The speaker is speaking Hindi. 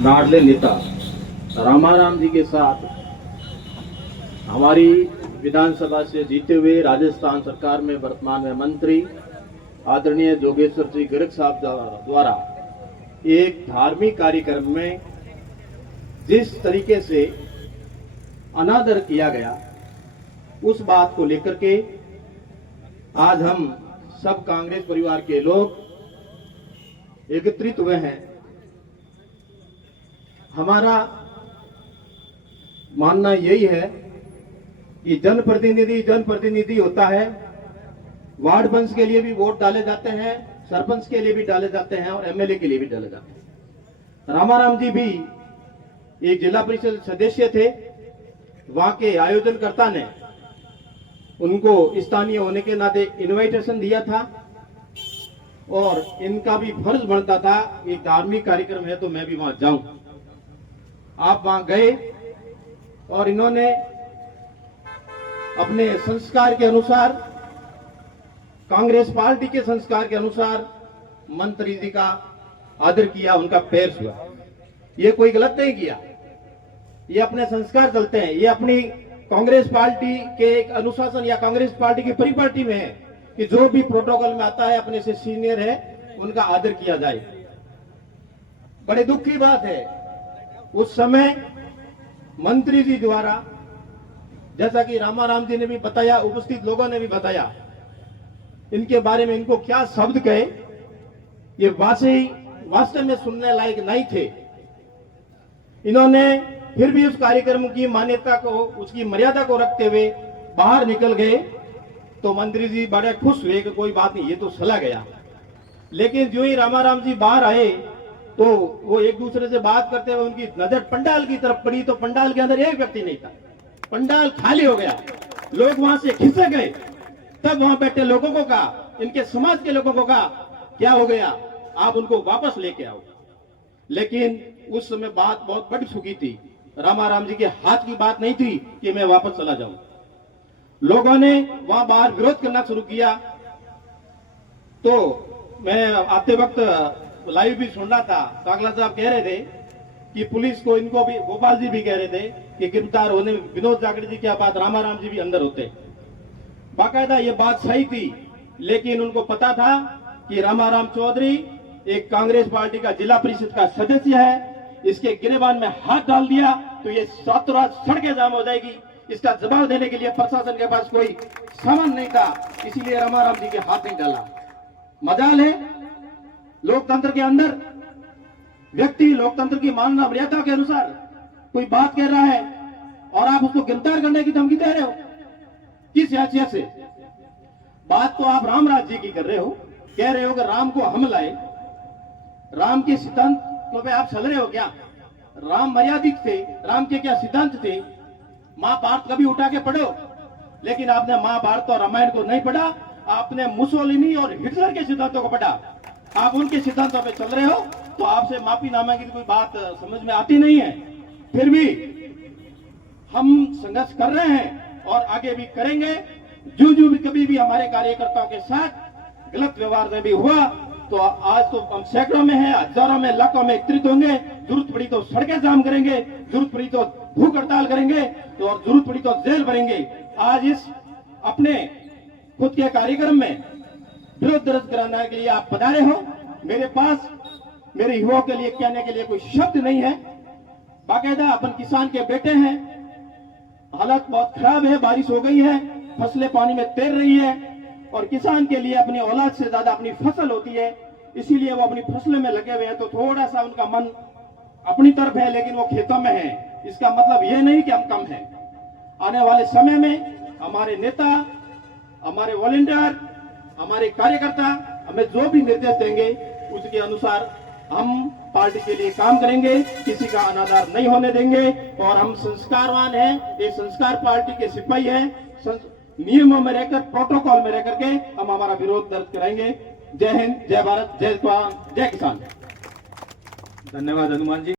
लाडले नेता रामाराम जी के साथ हमारी विधानसभा से जीते हुए राजस्थान सरकार में वर्तमान में मंत्री आदरणीय जोगेश्वर जी गर्ग साहब द्वारा एक धार्मिक कार्यक्रम में जिस तरीके से अनादर किया गया, उस बात को लेकर के आज हम सब कांग्रेस परिवार के लोग एकत्रित हुए हैं। हमारा मानना यही है कि जनप्रतिनिधि होता है। वार्ड पंच के लिए भी वोट डाले जाते हैं, सरपंच के लिए भी डाले जाते हैं और एमएलए के लिए भी डाले जाते हैं। रामाराम जी भी एक जिला परिषद सदस्य थे। वहां के आयोजनकर्ता ने उनको स्थानीय होने के नाते इनविटेशन दिया था और इनका भी फर्ज बनता था, एक धार्मिक कार्यक्रम है तो मैं भी वहां जाऊं। आप वहां गए और इन्होंने अपने संस्कार के अनुसार, कांग्रेस पार्टी के संस्कार के अनुसार मंत्री जी का आदर किया, उनका पैर छुआ। ये कोई गलत नहीं किया, ये अपने संस्कार चलते हैं। ये अपनी कांग्रेस पार्टी के एक अनुशासन या कांग्रेस पार्टी की परिपाटी में है कि जो भी प्रोटोकॉल में आता है, अपने से सीनियर है उनका आदर किया जाए। बड़े दुख की बात है, उस समय मंत्री जी द्वारा, जैसा कि रामाराम जी ने भी बताया, उपस्थित लोगों ने भी बताया, इनके बारे में इनको क्या शब्द कहे, ये वास्तव में सुनने लायक नहीं थे। इन्होंने फिर भी उस कार्यक्रम की मान्यता को, उसकी मर्यादा को रखते हुए बाहर निकल गए तो मंत्री जी बड़े खुश हुए कि कोई बात नहीं, ये तो चला गया। लेकिन जो ही रामाराम जी बाहर आए तो वो एक दूसरे से बात करते हुए उनकी नजर पंडाल की तरफ पड़ी तो पंडाल के अंदर एक व्यक्ति नहीं था, पंडाल खाली हो गया। लोग वहां से खिसक गए। तब वहां बैठे लोगों को कहा, इनके समाज के लोगों को कहा, क्या हो गया, आप उनको वापस लेके आओ। लेकिन उस समय बात बहुत बढ़ चुकी थी। रामाराम जी के हाथ की बात नहीं थी कि मैं वापस चला जाऊं। लोगों ने वहां बाहर विरोध करना शुरू किया। तो मैं आते वक्त लाइव भी सुन रहा था, कागला साहब कह रहे थे कि पुलिस को, इनको भी, गोपाल जी भी कह रहे थे कि गिरफ्तार होने में विनोद जाखड़ जी क्या बात, रामाराम जी भी अंदर होते। बाकायदा ये बात सही थी, लेकिन उनको पता था कि रामाराम चौधरी एक कांग्रेस पार्टी का जिला परिषद का सदस्य है। इसके गिरेबान में हाथ डाल दिया तो ये रातों रात सड़कें जाम हो जाएगी। इसका जवाब देने के लिए प्रशासन के पास कोई सामान नहीं था, इसीलिए रामाराम जी के हाथ नहीं डाला। मजाल है, लोकतंत्र के अंदर व्यक्ति लोकतंत्र की मानना मर्यादा के अनुसार कोई बात कह रहा है और आप उसको गिरफ्तार करने की धमकी दे रहे हो, किस हैसियत से? बात तो आप रामराज जी की कर रहे हो, कह रहे हो कि राम को हम लाए। राम के सिद्धांतों पे आप चल रहे हो क्या? राम मर्यादित थे, राम के क्या सिद्धांत थे? महाभारत कभी उठा के पढ़ो, लेकिन आपने महाभारत और रामायण को नहीं पढ़ा। आपने मुसोलिनी और हिटलर के सिद्धांतों को पढ़ा। आप उनके सिद्धांतों पे चल रहे हो तो आपसे माफी नामा की कोई बात समझ में आती नहीं है। फिर भी हम संघर्ष कर रहे हैं और आगे भी करेंगे। जो भी कभी भी हमारे कार्यकर्ताओं के साथ गलत व्यवहार में भी हुआ तो आज तो हम सैकड़ों में है, हजारों में, लाखों में एकत्रित होंगे। जरूरत पड़ी तो सड़कें जाम करेंगे, जरूरत पड़ी तो भूख हड़ताल करेंगे तो, और जरूरत पड़ी तो जेल भरेंगे। आज इस अपने खुद के कार्यक्रम में विरोध दर्ज कराने के लिए आप पधारे हो। मेरे पास मेरे युवाओं के लिए कहने के लिए कोई शब्द नहीं है। बाकायदा अपन किसान के बेटे हैं, हालत बहुत खराब है, बारिश हो गई है, फसलें पानी में तैर रही है और किसान के लिए अपनी औलाद से ज्यादा अपनी फसल होती है, इसीलिए वो अपनी फसलों में लगे हुए हैं। तो थोड़ा सा उनका मन अपनी तरफ है, लेकिन वो खेतों में है। इसका मतलब ये नहीं कि हम कम हैं। आने वाले समय में हमारे नेता, हमारे वॉलंटियर, हमारे कार्यकर्ता हमें जो भी निर्देश देंगे उसके अनुसार हम पार्टी के लिए काम करेंगे, किसी का अनादर नहीं होने देंगे। और हम संस्कारवान हैं, ये संस्कार पार्टी के सिपाही हैं। नियमों में रहकर, प्रोटोकॉल में रहकर के हम हमारा विरोध दर्ज कराएंगे। जय हिंद, जय भारत, जय जवान, जय किसान। धन्यवाद हनुमान जी।